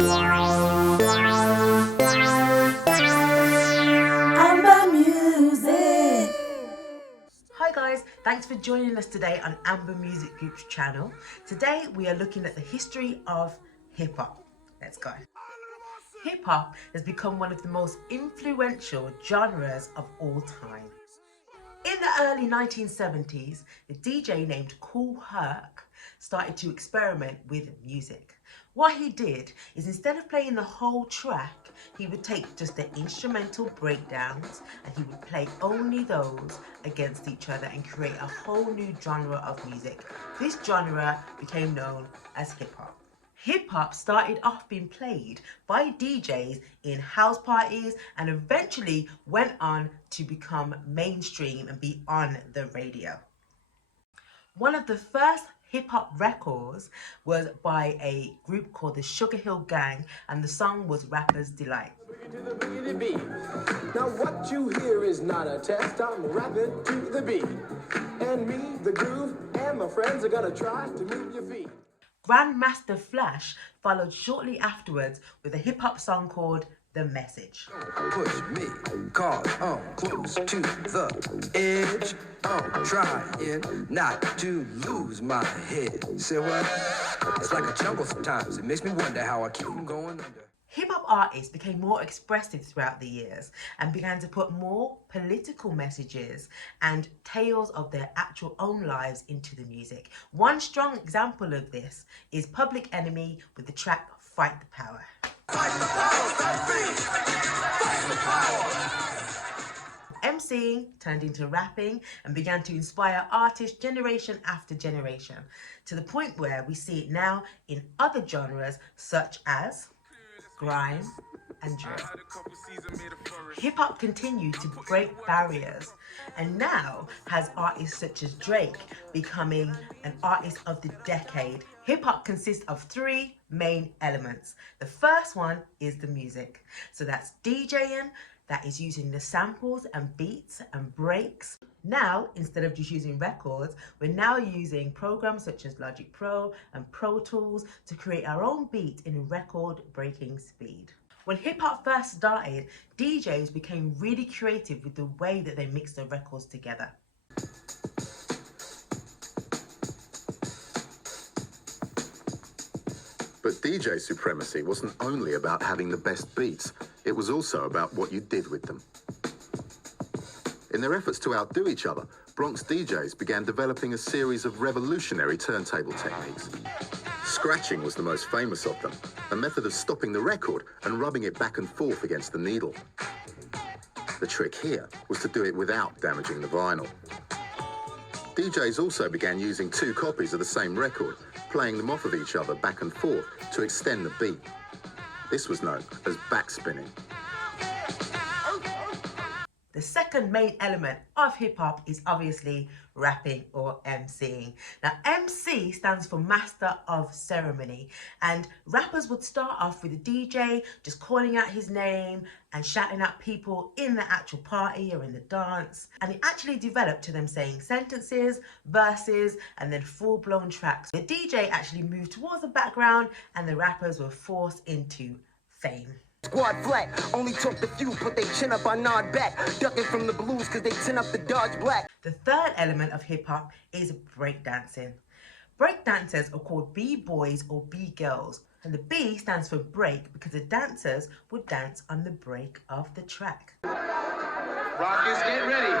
Hi guys, thanks for joining us today on Amber Music Group's channel. Today we are looking at the history of hip-hop. Let's go. Hip-hop has become one of the most influential genres of all time. In the early 1970s, a DJ named Kool Herc started to experiment with music. What he did is, instead of playing the whole track, he would take just the instrumental breakdowns and he would play only those against each other and create a whole new genre of music. This genre became known as hip-hop. Hip-hop started off being played by DJs in house parties and eventually went on to become mainstream and be on the radio. One of the first hip-hop records was by a group called the Sugar Hill Gang, and the song was Rapper's Delight. Now what you hear is not a test, I'm rapping to the beat. And me, the groove, and my friends are gonna try to move your feet. Grandmaster Flash followed shortly afterwards with a hip-hop song called The Message. Push me, cause I'm close to the edge. I'm trying not to lose my head. Say what? It's like a jungle sometimes. It makes me wonder how I keep from going under. Hip-hop artists became more expressive throughout the years and began to put more political messages and tales of their actual own lives into the music. One strong example of this is Public Enemy with the track Fight the Power. Fight the power, fight the power. Emceeing turned into rapping and began to inspire artists generation after generation, to the point where we see it now in other genres such as grime and drill. Hip-hop continued to break barriers and now has artists such as Drake becoming an artist of the decade. Hip-hop consists of three main elements. The first one is the music. So that's DJing, that is using the samples and beats and breaks. Now, instead of just using records, we're now using programs such as Logic Pro and Pro Tools to create our own beat in record-breaking speed. When hip-hop first started, DJs became really creative with the way that they mixed their records together. But DJ supremacy wasn't only about having the best beats, it was also about what you did with them. In their efforts to outdo each other, Bronx DJs began developing a series of revolutionary turntable techniques. Scratching was the most famous of them, a method of stopping the record and rubbing it back and forth against the needle. The trick here was to do it without damaging the vinyl. DJs also began using two copies of the same record, playing them off of each other back and forth to extend the beat. This was known as backspinning. The second main element of hip-hop is obviously rapping or MCing. Now, MC stands for Master of Ceremony, and rappers would start off with a DJ just calling out his name and shouting at people in the actual party or in the dance. And it actually developed to them saying sentences, verses, and then full-blown tracks. The DJ actually moved towards the background and the rappers were forced into fame. Squad flat, only took the few, put they chin up, I nod back, ducking from the blues cause they tin up the Dodge Black. The third element of hip-hop is breakdancing. Breakdancers are called B-boys or B-girls, and the B stands for break because the dancers would dance on the break of the track. Rockers, get ready.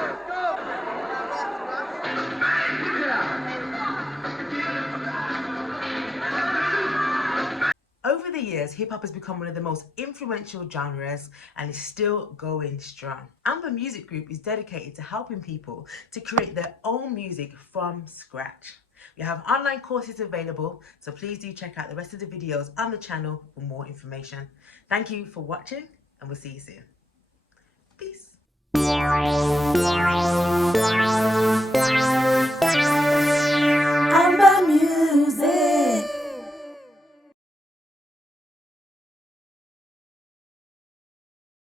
Over the years, hip-hop has become one of the most influential genres and is still going strong. Amber Music Group is dedicated to helping people to create their own music from scratch. We have online courses available, so please do check out the rest of the videos on the channel for more information. Thank you for watching, and we'll see you soon. Peace.